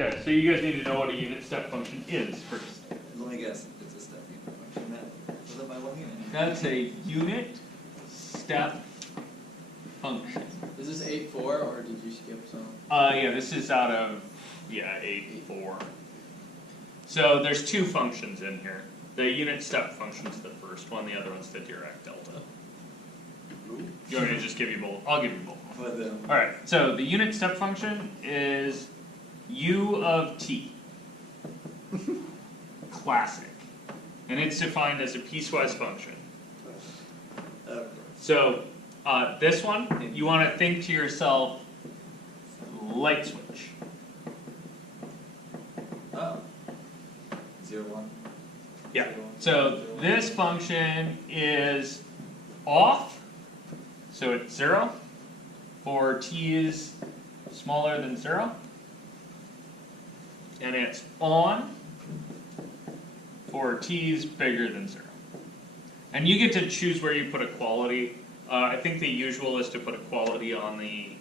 Okay, so you guys need to know what a unit step function is first. Let me guess, it's a step function. Was that by looking at it? That's a unit step function. Is this 8.4 or did you skip some? Yeah, this is out of 8.4. So there's two functions in here. The unit step function's the first one, the other one's the Dirac delta. You want me to just give you both? I'll give you both. Alright, so the unit step function is u of t. Classic. And it's defined as a piecewise function. So this one, you want to think to yourself, light switch. Oh. 0, 1. Yeah. So this function is off, so it's 0 for t is smaller than 0, and it's on for t is bigger than 0. And you get to choose where you put a quality. I think the usual is to put a quality on the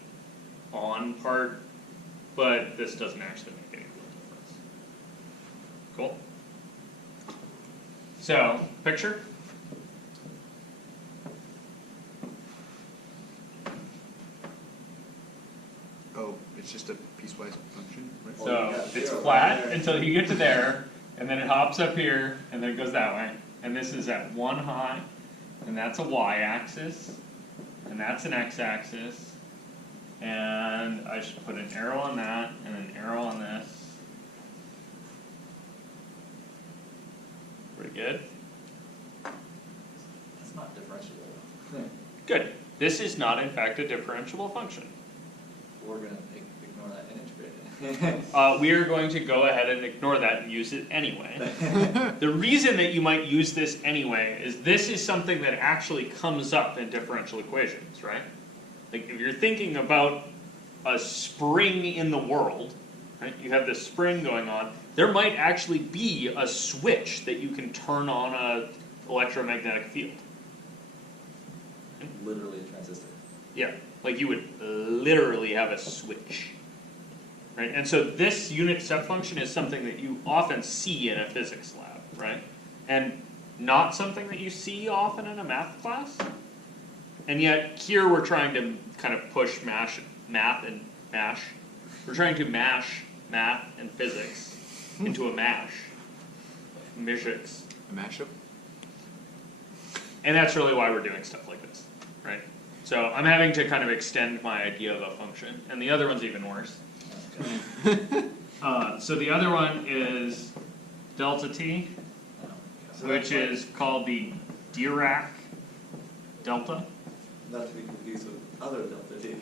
on part, but this doesn't actually make any real difference. Cool? So, picture? Oh, it's just a piecewise function, right? So, it's flat until you get to there, and then it hops up here, and then it goes that way. And this is at 1 high, and that's a y-axis, and that's an x-axis, and I should put an arrow on that, and an arrow on this. Pretty good. That's not differentiable. Good. This is not, in fact, a differentiable function. We're going to ignore that and integrate it. We are going to go ahead and ignore that and use it anyway. The reason that you might use this anyway is this is something that actually comes up in differential equations, right? Like if you're thinking about a spring in the world, right? You have this spring going on, there might actually be a switch that you can turn on an electromagnetic field. Literally a transistor. Yeah, like you would literally have a switch. Right? And so this unit step function is something that you often see in a physics lab, right? And not something that you see often in a math class. And yet here we're trying to kind of push math and mash. We're trying to mash math and physics into a mash. Mishics. A mashup? And that's really why we're doing stuff like this, right? So I'm having to kind of extend my idea of a function, and the other one's even worse. So the other one is delta t, which is called the Dirac delta. Not to be confused with other delta t.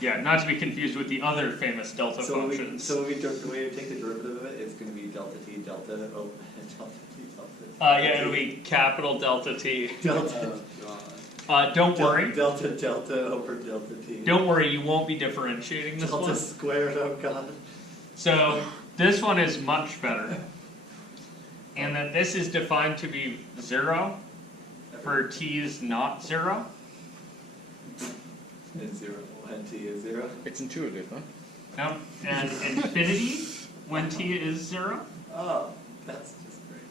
Yeah, not to be confused with the other famous delta functions. So when we take the derivative of it, it's going to be delta t delta, oh, delta t delta. Yeah, it'll be capital delta t. Delta. Don't worry. Delta delta over delta t. Don't worry, you won't be differentiating this Delta one. squared, oh god. So this one is much better. And that this is defined to be 0 for t is not 0. It's 0 when t is 0. It's intuitive, huh? No, and infinity when t is 0. Oh, that's just great.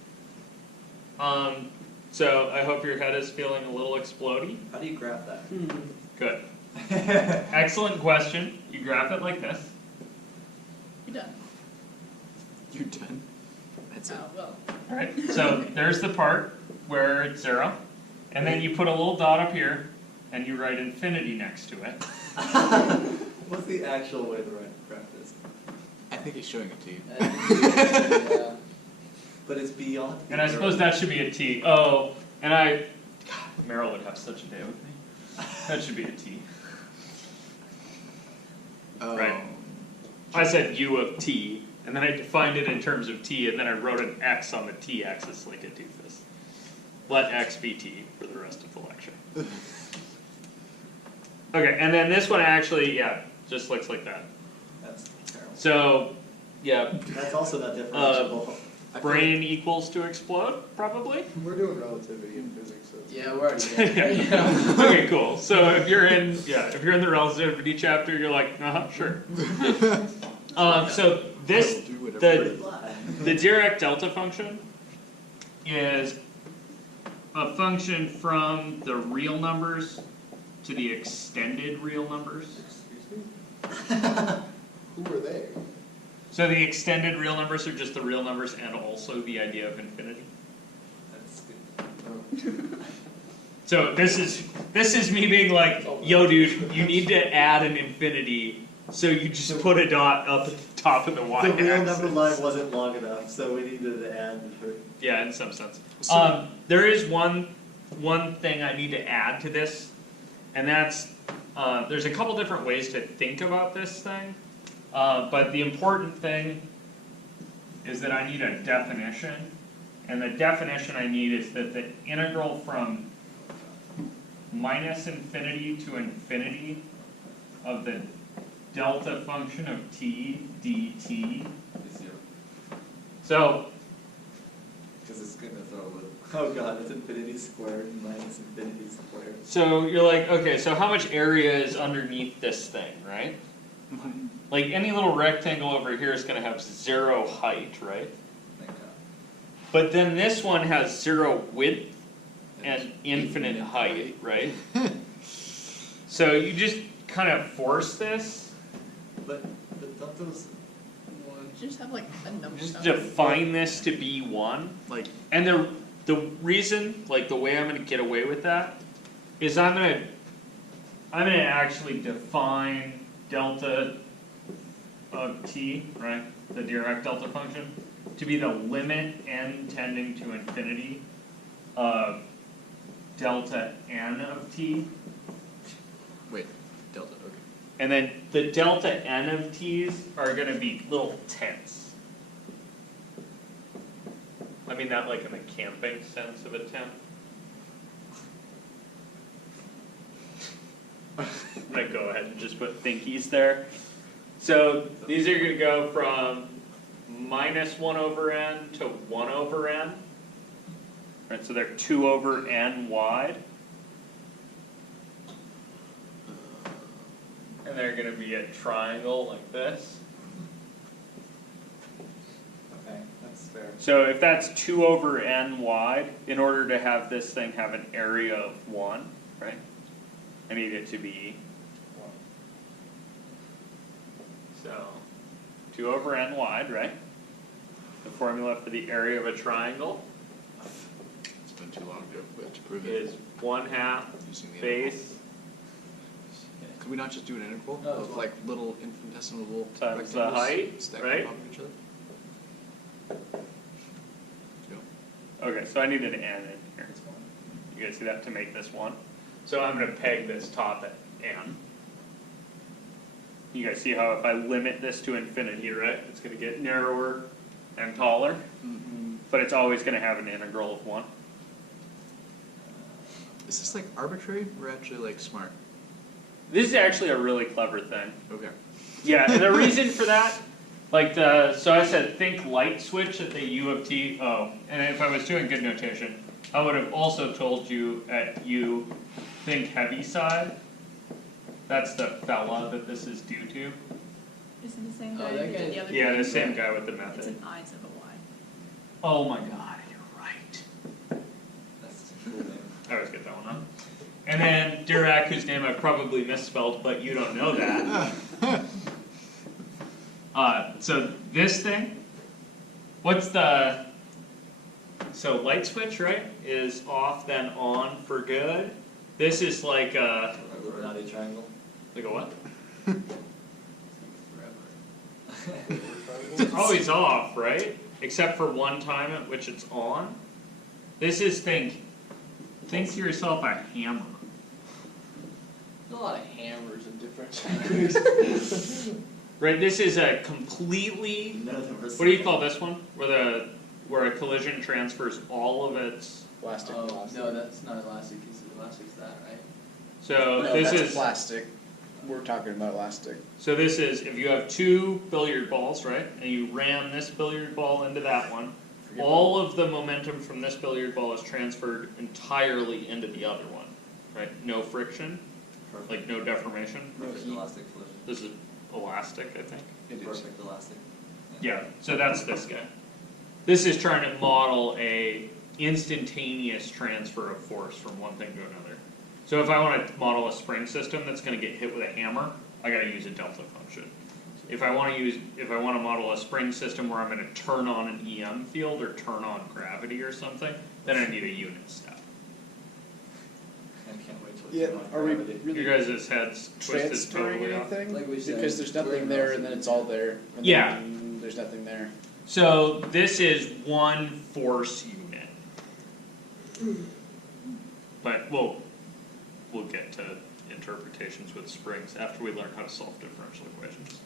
So I hope your head is feeling a little explodey. How do you graph that? Good. Excellent question. You graph it like this. You're done. You're done. That's it. Oh, well. Alright, so there's the part where it's 0. And then you put a little dot up here, and you write infinity next to it. What's the actual way to graph this? I think he's showing it to you. Yeah. But it's beyond. And I suppose that should be a T. Oh, and God, Meryl would have such a day with me. That should be a T. Oh. Right. I said U of T, and then I defined it in terms of T, and then I wrote an X on the T axis like a doofus. Let X be T for the rest of the lecture. Okay, and then this one actually, yeah, just looks like that. That's terrible. So, yeah. That's also not differentiable. Brain equals to explode, probably? We're doing relativity in physics, so Yeah, we're already there. Yeah. Okay, cool. So if you're in the relativity chapter, you're like, sure. So this, I will do whatever the, Pretty flat. the Dirac delta function is a function from the real numbers to the extended real numbers. Excuse me? Who are they? So the extended real numbers are just the real numbers and also the idea of infinity. That's good. So this is me being like, yo dude, you need to add an infinity, so you just put a dot up at the top of the The y-axis. real number line wasn't long enough, so we needed to add her. Yeah, in some sense. So- There is one thing I need to add to this, and that's, there's a couple different ways to think about this thing, but the important thing is that I need a definition, and the definition I need is that the integral from minus infinity to infinity of the delta function of t dt. Is zero. So, Because it's gonna throw a little. Oh god, it's infinity squared minus infinity squared. so you're like, okay, so how much area is underneath this thing, right? Like any little rectangle over here is gonna have 0 height, right? Thank God. But then this one has 0 width and infinite height, right? So you just kind of force this, But don't those. You just have like a number. just define this to be 1. Like, And the reason, like the way I'm gonna get away with that, is I'm gonna actually define delta of t, right? The Dirac delta function, to be the limit n tending to infinity of delta n of t. wait, delta, okay. And then the delta n of t's are gonna be little tents. I mean that like in the camping sense of a tent. I'm gonna go ahead and just put thinkies there. So these are gonna go from minus 1 over n to 1 over n. Right, so they're 2 over n wide. And they're gonna be a triangle like this. Okay, that's fair. So if that's 2 over n wide, in order to have this thing have an area of 1, right? I need it to be 1. So 2 over n wide, right? The formula for the area of a triangle It's been too long to prove it. is 1/2 Using the base Could we not just do an integral No, of like little infinitesimal times the rectangles height, stacked right? on top of each other? Okay, so I need an n in here. You guys see that to make this 1? So I'm gonna peg this top at n. You guys see how if I limit this to infinity, right, it's gonna get narrower and taller, but it's always gonna have an integral of 1. Is this like arbitrary or actually like smart? This is actually a really clever thing. Okay. Yeah, and the reason for that, like so I said think light switch at the U of t. Oh, and if I was doing good notation, I would have also told you at U, think heavy side. That's the fella that this is due to. Isn't the same Oh, guy that who guy- did the other Yeah, thing? the same guy with the It's method. an I instead of a Y. Oh my god, you're right. That's a cool name. I always get that one up. And then Dirac, whose name I've probably misspelled, but you don't know that. So this thing, what's the, so light switch, right, is off then on for good. This is like a Illuminati triangle. what? Forever. It's always off, right? Except for one time at which it's on. This is think to yourself a hammer. There's a lot of hammers in different Right, this is a completely, None of them are what do you call this one? Where a collision transfers all of its, Plastic. Oh, plastic. no, that's not elastic, because elastic's that, right? so No, this that's is, plastic. We're talking about elastic. so this is, if you have 2 billiard balls, right, and you ram this billiard ball into that one, all of the momentum from this billiard ball is transferred entirely into the other one, right? No friction, Perfect. like no deformation. Perfect elastic collision. This is elastic, I think. imperfect elastic. Yeah, so that's this guy. This is trying to model a instantaneous transfer of force from one thing to another. So if I want to model a spring system that's going to get hit with a hammer, I got to use a delta function. If I want to model a spring system where I'm going to turn on an EM field or turn on gravity or something, then I need a unit step. I can't wait till Yeah, it's on are we gravity. Your really guys' heads twisted transferring totally off. anything? Like we said, Because there's we're nothing there and then it's all there. And Yeah. then there's nothing there. So this is one force unit. But we'll get to interpretations with springs after we learn how to solve differential equations.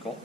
Cool.